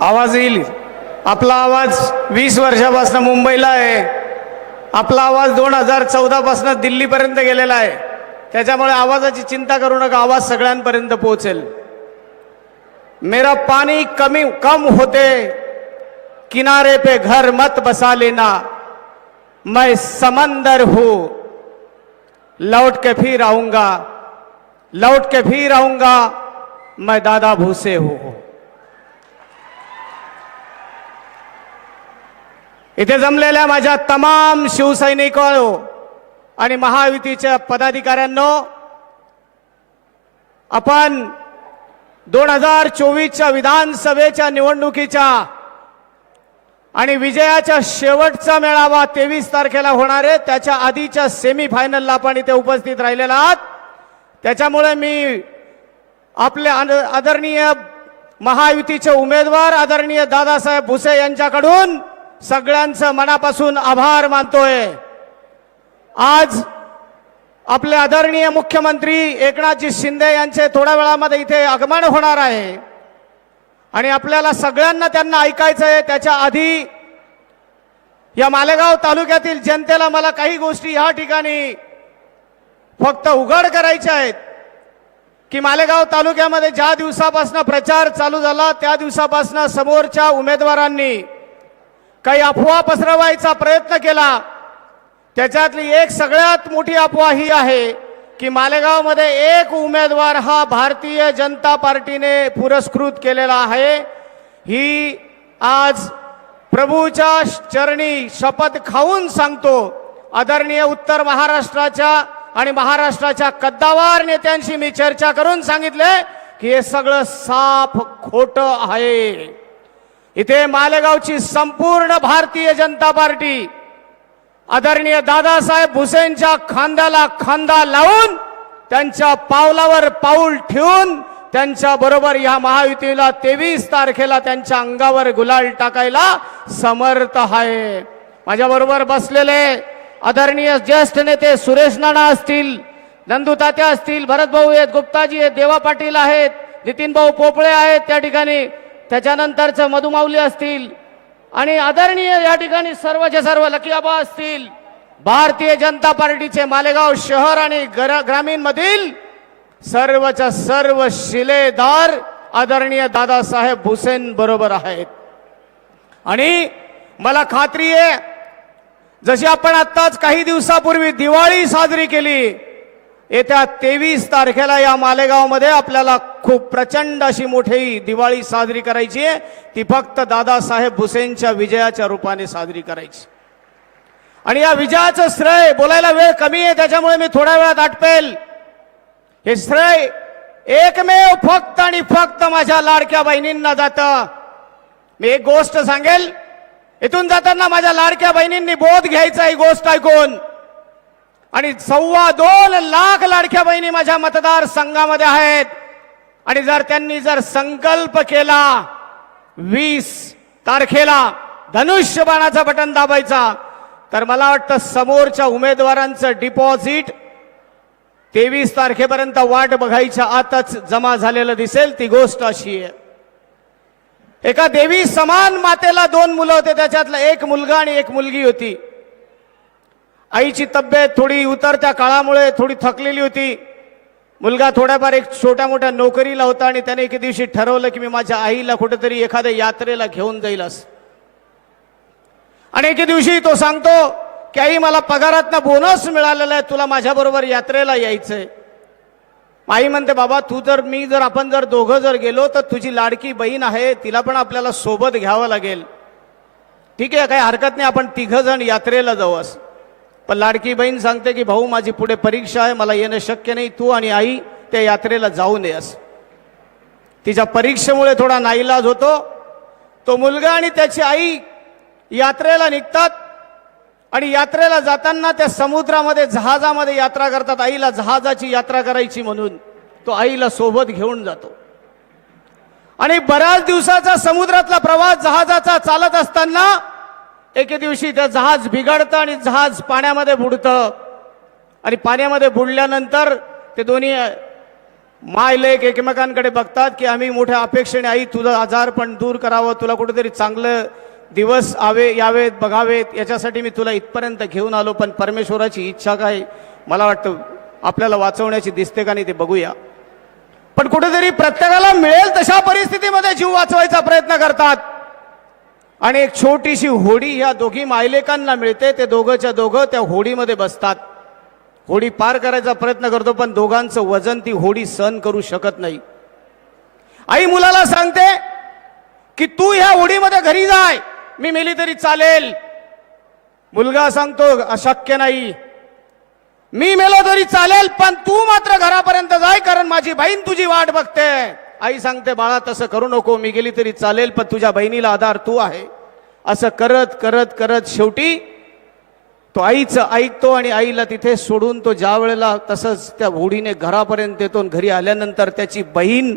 आवाज येईल. आपला आवाज 20 वर्षापासून मुंबईला आहे. आपला आवाज 2014 पासून दिल्लीपर्यंत गेलेला आहे. त्याच्यामुळे आवाजाची चिंता करू नका, आवाज सगळ्यांपर्यंत पोहोचेल. मेरा पानी कम होते किनारे पे घर मत बसा लेना, मैं समंदर हूं लौट के फिर आऊंगा, लौट के फिर आऊंगा, मैं दादा भूसे हूं. इथे जमलेल्या माझ्या तमाम शिवसैनिकांनो आणि महायुतीच्या पदाधिकाऱ्यांनो, आपण 2024च्या विधानसभेच्या निवडणुकीच्या आणि विजयाच्या शेवटचा मेळावा 23 तारखेला होणार आहे. त्याच्या आधीच्या सेमीफायनलला आपण इथे उपस्थित राहिलेला आहात. त्याच्यामुळे मी आपले आदरणीय महायुतीचे उमेदवार आदरणीय दादासाहेब भुसे यांच्याकडून सगळ्यांचं मनापासून आभार मानतोय. आज आपले आदरणीय मुख्यमंत्री एकनाथजी शिंदे यांचे थोड्या वेळामध्ये इथे आगमन होणार आहे आणि आपल्याला सगळ्यांना त्यांना ऐकायचं आहे. त्याच्या आधी या मालेगाव तालुक्यातील जनतेला मला काही गोष्टी या ठिकाणी फक्त उघड करायच्या आहेत की मालेगाव तालुक्यामध्ये ज्या दिवसापासून प्रचार चालू झाला त्या दिवसापासून समोरच्या उमेदवारांनी काही अफवा पसरवायचा प्रयत्न केला. त्याच्यातली एक सगळ्यात मोठी अफवा ही आहे की मालेगावमध्ये एक उमेदवार हा भारतीय जनता पार्टीने पुरस्कृत केलेला आहे. ही आज प्रभूच्या चरणी शपथ खाऊन सांगतो. आदरणीय उत्तर महाराष्ट्राच्या आणि महाराष्ट्राच्या कद्दावर नेत्यांशी मी चर्चा करून सांगितले की हे सगळं साफ खोटं आहे. इथे मालेगावची संपूर्ण भारतीय जनता पार्टी आदरणीय दादासाहेब भुसेंच्या खांद्याला खांदा लावून त्यांच्या पावलावर पाऊल ठेवून त्यांच्या बरोबर या महायुतीला 23 तारखेला त्यांच्या अंगावर गुलाल टाकायला समर्थ आहे. माझ्या बरोबर बसलेले आदरणीय ज्येष्ठ नेते सुरेश नाना असतील, नंदू तात्या असतील, भरत भाऊ आहेत, गुप्ताजी आहेत, देवा पाटील आहेत, नितीन भाऊ पोपळे आहेत त्या ठिकाणी, त्याच्यानंतरचं मधुमाऊली असतील आणि आदरणीय या ठिकाणी सर्वचे सर्व लकियाबा असतील. भारतीय जनता पार्टीचे मालेगाव शहर आणि ग्रामीण मधील सर्वच्या सर्व शिलेदार आदरणीय दादासाहेब भुसेन बरोबर आहेत. आणि मला खात्री आहे जशी आपण आत्ताच काही दिवसापूर्वी दिवाळी साजरी केली, येत्या 23 तारखेला या मालेगावमध्ये आपल्याला खूप प्रचंड अशी मोठी दिवाळी साजरी करायची आहे. ती फक्त दादासाहेब भुसेंच्या विजयाच्या रूपाने साजरी करायची. आणि या विजयाचं श्रेय बोलायला वेळ कमी आहे त्याच्यामुळे मी थोड्या वेळात आटपेल. हे श्रेय एकमेव फक्त आणि फक्त माझ्या लाडक्या बहिणींना जातं. मी एक गोष्ट सांगेल, इथून जाताना माझ्या लाडक्या बहिणींनी बोध घ्यायचा ही गोष्ट ऐकून. आणि 2.25 लाख लाडक्या बहिणी माझ्या मतदारसंघामध्ये आहेत. आणि जर त्यांनी संकल्प केला 20 तारखेला धनुष्यबाणाचं बटन दाबायचा, तर मला वाटतं समोरच्या उमेदवारांचं डिपॉझिट 23 तारखेपर्यंत वाट बघायच्या आतच जमा झालेलं दिसेल. ती गोष्ट अशी आहे, एका देवी समान मातेला 2 मुलं होते, त्याच्यातला एक मुलगा आणि एक मुलगी होती. आईची तब्येत थोडी उतरत्या काळामुळे थोडी थकलेली होती. मुलगा थोड्याफार एक छोट्या मोठ्या नोकरीला होता आणि त्याने एके दिवशी ठरवलं की मी माझ्या आईला कुठेतरी एखाद्या यात्रेला घेऊन जाईल असं. आणि एके दिवशी तो सांगतो की आई मला पगारातनं बोनस मिळालेला आहे, तुला माझ्याबरोबर यात्रेला यायचंय. आई म्हणते बाबा आपण दोघं गेलो तर तुझी लाडकी बहीण आहे, तिला पण आपल्याला सोबत घ्यावं लागेल. ठीक आहे, काही हरकत नाही, आपण 3 जण यात्रेला जाऊ असं. पण लाडकी बहीण सांगते की भाऊ माझी पुढे परीक्षा आहे, मला येणं शक्य नाही, तू आणि आई त्या यात्रेला जाऊ नये असं. तिच्या परीक्षेमुळे थोडा नाईलाज होतो. तो मुलगा आणि त्याची आई यात्रेला निघतात आणि यात्रेला जाताना त्या समुद्रामध्ये जहाजामध्ये यात्रा करतात. आईला जहाजाची यात्रा करायची म्हणून तो आईला सोबत घेऊन जातो. आणि बऱ्याच दिवसाचा समुद्रातला प्रवास जहाजाचा चालत असताना एके दिवशी ते जहाज बिघडतं आणि जहाज पाण्यामध्ये बुडतं. आणि पाण्यामध्ये बुडल्यानंतर ते दोन्ही मायलेक एकमेकांकडे बघतात की आम्ही मोठ्या अपेक्षेने आई तुझं आजार पण दूर करावं, तुला कुठेतरी चांगलं दिवस यावेत बघावेत याच्यासाठी मी तुला इथपर्यंत घेऊन आलो. पण परमेश्वराची इच्छा काय मला वाटतं आपल्याला वाचवण्याची दिसते का नाही ते बघूया. पण कुठेतरी प्रत्येकाला मिळेल तशा परिस्थितीमध्ये जीव वाचवायचा प्रयत्न करतात. आणि एक छोटीशी होडी ह्या दोघी मायलेकांना मिळते. ते दोघंच्या दोघं त्या होडीमध्ये बसतात. होडी पार करायचा प्रयत्न करतो पण दोघांचं वजन ती होडी सहन करू शकत नाही. आई मुलाला सांगते की तू ह्या होडीमध्ये घरी जाय, मी मेली तरी चालेल. मुलगा सांगतो अशक्य नाही, मी मेलो तरी चालेल पण तू मात्र घरापर्यंत जाय, कारण माझी बहीण तुझी वाट बघते. आई सांगते बाळा तसं करू नको, मी गेली तरी चालेल पण तुझ्या बहिणीला आधार तू आहे. असं करत करत करत शेवटी तो आईचं ऐकतो आणि आईला तिथे सोडून तो ज्या वेळेला तसंच त्या होडीने घरापर्यंत येतो. घरी आल्यानंतर त्याची बहीण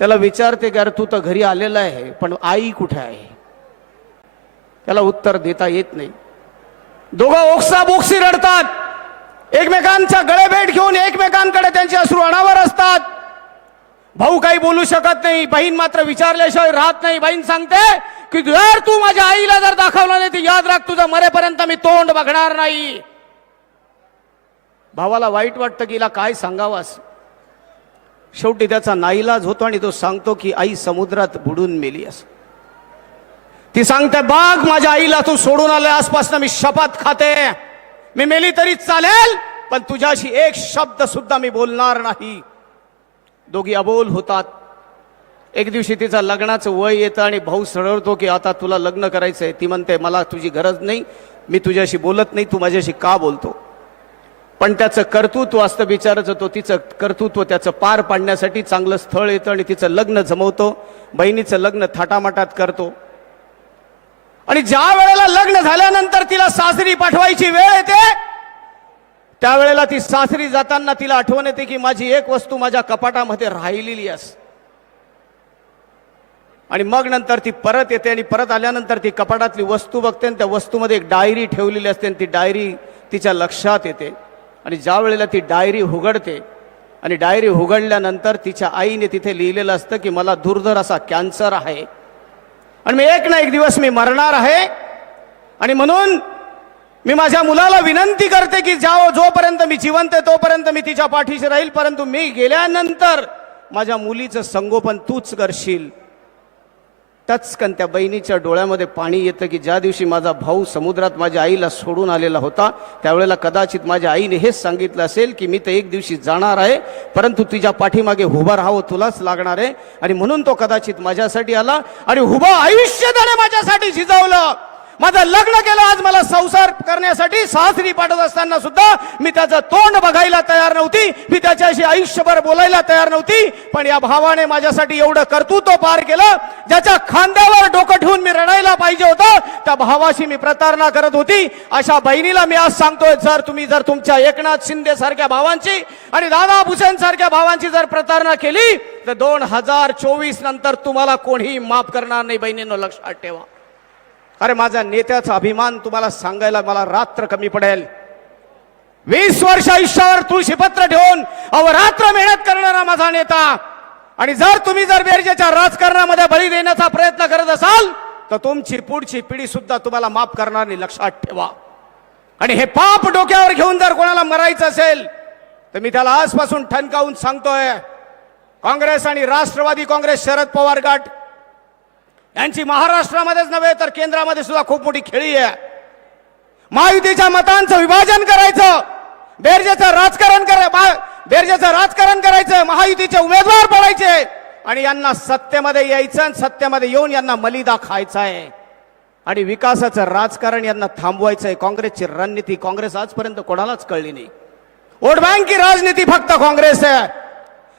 त्याला विचारते की अरे तू तर घरी आलेला आहे पण आई कुठे आहे. त्याला उत्तर देता येत नाही. दोघं ओक्साबोक्सी रडतात, एकमेकांच्या गळेभेट घेऊन एकमेकांकडे त्यांचे अश्रू अनावर असतात. भाऊ काही बोलू शकत नाही, बहीण मात्र विचारल्याशिवाय राहत नाही. बहीण सांगते की जर तू माझ्या आईला जर दाखवला नाही तर याद राख तुझं मरेपर्यंत मी तोंड बघणार नाही. भावाला वाईट वाटतं की हिला काय सांगावास. शेवटी त्याचा नाईलाज होतो आणि तो सांगतो की आई समुद्रात बुडून मेली असं. ती सांगते बाग माझ्या आईला तू सोडून आले आसपासनं मी शपथ खाते, मी मेली तरी चालेल पण तुझ्याशी एक शब्द सुद्धा मी बोलणार नाही. दोघी अबोल होतात. एक दिवशी तिचा लग्नाचं वय येतं आणि भाऊ सळवतो की आता तुला लग्न करायचंय. ती म्हणते मला तुझी गरज नाही, मी तुझ्याशी बोलत नाही, तू माझ्याशी का बोलतो. पण त्याचं कर्तृत्व असतं बिचाराचं, तो तिचं कर्तृत्व त्याचं पार पाडण्यासाठी चांगलं स्थळ येतं आणि तिचं लग्न जमवतो. बहिणीचं लग्न थाटामाटात करतो. आणि ज्या वेळेला लग्न झाल्यानंतर तिला सासरी पाठवायची वेळ येते त्यावेळेला ती सासरी जाताना तिला आठवण येते की माझी एक वस्तू माझ्या कपाटामध्ये राहिलेली असते. आणि मग नंतर ती परत येते आणि परत आल्यानंतर ती कपाटातली वस्तू बघते आणि त्या वस्तूमध्ये एक डायरी ठेवलेली असते आणि ती डायरी तिच्या लक्षात येते. आणि ज्या वेळेला ती डायरी उघडते आणि डायरी उघडल्यानंतर तिच्या आईने तिथे लिहिलेलं असतं की मला दुर्धर असा कॅन्सर आहे आणि मी एक ना एक दिवस मी मरणार आहे. आणि म्हणून मी माझ्या मुलाला विनंती करते की जोपर्यंत मी जिवंत आहे तोपर्यंत मी तिच्या पाठीशी राहील, परंतु मी गेल्यानंतर माझ्या मुलीचं संगोपन तूच करशील. टचकन त्या बहिणीच्या डोळ्यामध्ये पाणी येतं की ज्या दिवशी माझा भाऊ समुद्रात माझ्या आईला सोडून आलेला होता त्यावेळेला कदाचित माझ्या आईने हेच सांगितलं असेल की मी तर एक दिवशी जाणार आहे परंतु तुझ्या पाठीमागे उभं राहावं तुलाच लागणार आहे. आणि म्हणून तो कदाचित माझ्यासाठी आला आणि उभं आयुष्य त्याने माझ्यासाठी झिजवलं. माझं लग्न केलं, आज मला संसार करण्यासाठी सासरी पाठवत असताना सुद्धा मी त्याचं तोंड बघायला तयार नव्हती, मी त्याच्याशी आयुष्यभर बोलायला तयार नव्हती. पण या भावाने माझ्यासाठी एवढं कर्तृत्व पार केलं, ज्याच्या खांद्यावर डोकं ठेवून मी रडायला पाहिजे होतं त्या भावाशी मी प्रतारणा करत होती. अशा बहिणीला मी आज सांगतोय जर तुमच्या एकनाथ शिंदे सारख्या भावांची आणि दादा भुसेन सारख्या भावांची जर प्रतारणा केली तर 2024 नंतर तुम्हाला कोणीही माफ करणार नाही. बहिणींनो लक्षात ठेवा. अरे माझ्या नेत्याचा अभिमान तुम्हाला सांगायला मला रात्र कमी पडेल. 20 वर्ष आयुष्यावर तुळशीपत्र ठेवून अवरात्र मेहनत करणारा माझा नेता. आणि जर तुम्ही बेरजेच्या राजकारणामध्ये बळी देण्याचा प्रयत्न करत असाल तर तुमची पुढची पिढी सुद्धा तुम्हाला माफ करणार नाही. लक्षात ठेवा. आणि हे पाप डोक्यावर घेऊन जर कोणाला मरायचं असेल तर मी त्याला आजपासून ठणकावून सांगतोय, काँग्रेस आणि राष्ट्रवादी काँग्रेस शरद पवार गट यांची महाराष्ट्रामध्येच नव्हे तर केंद्रामध्ये सुद्धा खूप मोठी खेळी आहे. महायुतीच्या मतांचं विभाजन करायचं, बेरजेचं राजकारण करायचं, महायुतीचे उमेदवार पडायचे आणि यांना सत्तेमध्ये यायचं आणि सत्तेमध्ये येऊन यांना मलिदा खायचा आहे आणि विकासाचं राजकारण यांना थांबवायचं आहे. काँग्रेसची रणनीती काँग्रेस आजपर्यंत कोणालाच कळली नाही. वोट बँक की राजनीती फक्त काँग्रेस आहे.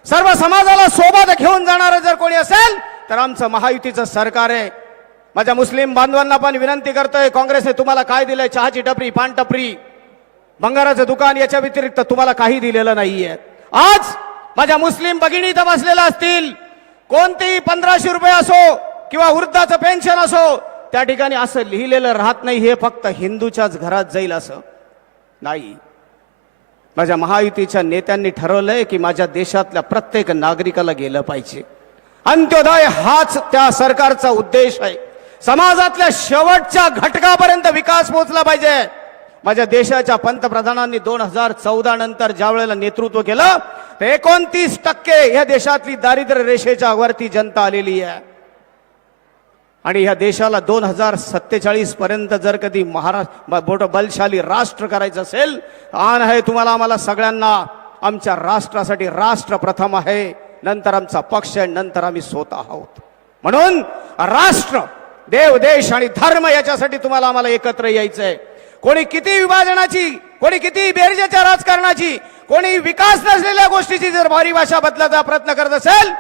सर्व समाजाला सोबत घेऊन जाणारं जर कोणी असेल तर आमचं महायुतीचं सरकार आहे. माझ्या मुस्लिम बांधवांना पण विनंती करतोय, काँग्रेसने तुम्हाला काय दिलंय? चहाची टपरी, पान टपरी, भंगाराचं दुकान, याच्या व्यतिरिक्त तुम्हाला काही दिलेलं नाहीये. आज माझ्या मुस्लिम भगिनी इथं बसलेल्या असतील, कोणतेही 1500 रुपये असो किंवा वृद्धाचं पेन्शन असो त्या ठिकाणी असं लिहिलेलं राहत नाही हे फक्त हिंदूच्याच घरात जाईल असं नाही. माझ्या महायुतीच्या नेत्यांनी ठरवलंय की माझ्या देशातल्या प्रत्येक नागरिकाला गेलं पाहिजे. अंत्योदय हाच त्या सरकारचा उद्देश आहे. समाजातल्या शेवटच्या घटकापर्यंत विकास पोहोचला पाहिजे. माझ्या देशाच्या पंतप्रधानांनी 2014 नंतर ज्या वेळेला नेतृत्व केलं तर 29% या देशातली दारिद्र्य रेषेच्या वरती जनता आलेली आहे. आणि ह्या देशाला 2047 पर्यंत जर कधी मोठं बलशाली राष्ट्र करायचं असेल, आण आहे तुम्हाला आम्हाला सगळ्यांना. आमच्या राष्ट्रासाठी राष्ट्र प्रथम आहे, नंतर आमचा पक्ष आहे, नंतर आम्ही स्वतः आहोत. म्हणून राष्ट्र, देव, देश आणि धर्म याच्यासाठी तुम्हाला आम्हाला एकत्र यायचंय. कोणी किती विभाजनाची, कोणी किती बेरजेच्या राजकारणाची, कोणी विकास नसलेल्या गोष्टीची जर भारी भाषा बदलायचा प्रयत्न करत असेल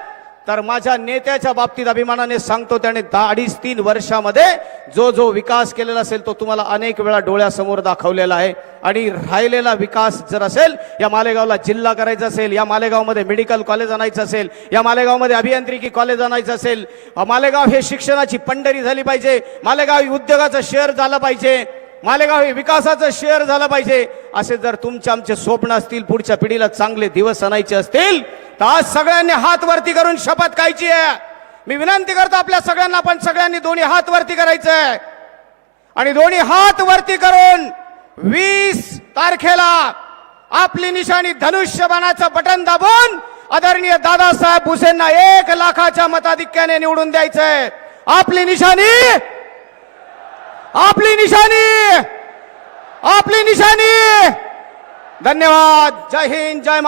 तर माझ्या नेत्याच्या बाबतीत अभिमानाने सांगतो, त्याने 2.5-3 वर्षामध्ये जो जो विकास केलेला असेल तो तुम्हाला अनेक वेळा डोळ्यासमोर दाखवलेला आहे. आणि राहिलेला विकास जर असेल, या मालेगावला जिल्हा करायचा असेल, या मालेगावमध्ये मेडिकल कॉलेज आणायचं असेल, या मालेगावमध्ये अभियांत्रिकी कॉलेज आणायचं असेल, मालेगाव हे शिक्षणाची पंढरी झाली पाहिजे, मालेगाव उद्योगाचं शहर झालं पाहिजे, मालेगाव हे विकासाचं शहर झालं पाहिजे, असे जर तुमचे आमचे स्वप्न असतील, पुढच्या पिढीला चांगले दिवस आणायचे असतील तर आज सगळ्यांनी हात वरती करून शपथ खायची आहे. मी विनंती करतो आपल्या सगळ्यांना, पण सगळ्यांनी दोन्ही हात वरती करायचंय. आणि दोन्ही हात वरती करून 20 तारखेला आपली निशाणी धनुष्यबाणाचं बटन दाबून आदरणीय दादासाहेब भुसेंना 1 लाखाच्या मताधिक्याने निवडून द्यायचंय. आपली निशाणी, आपली निशाणी, आपली निशाणी. धन्यवाद. जय हिंद, जय महाराष्ट्र.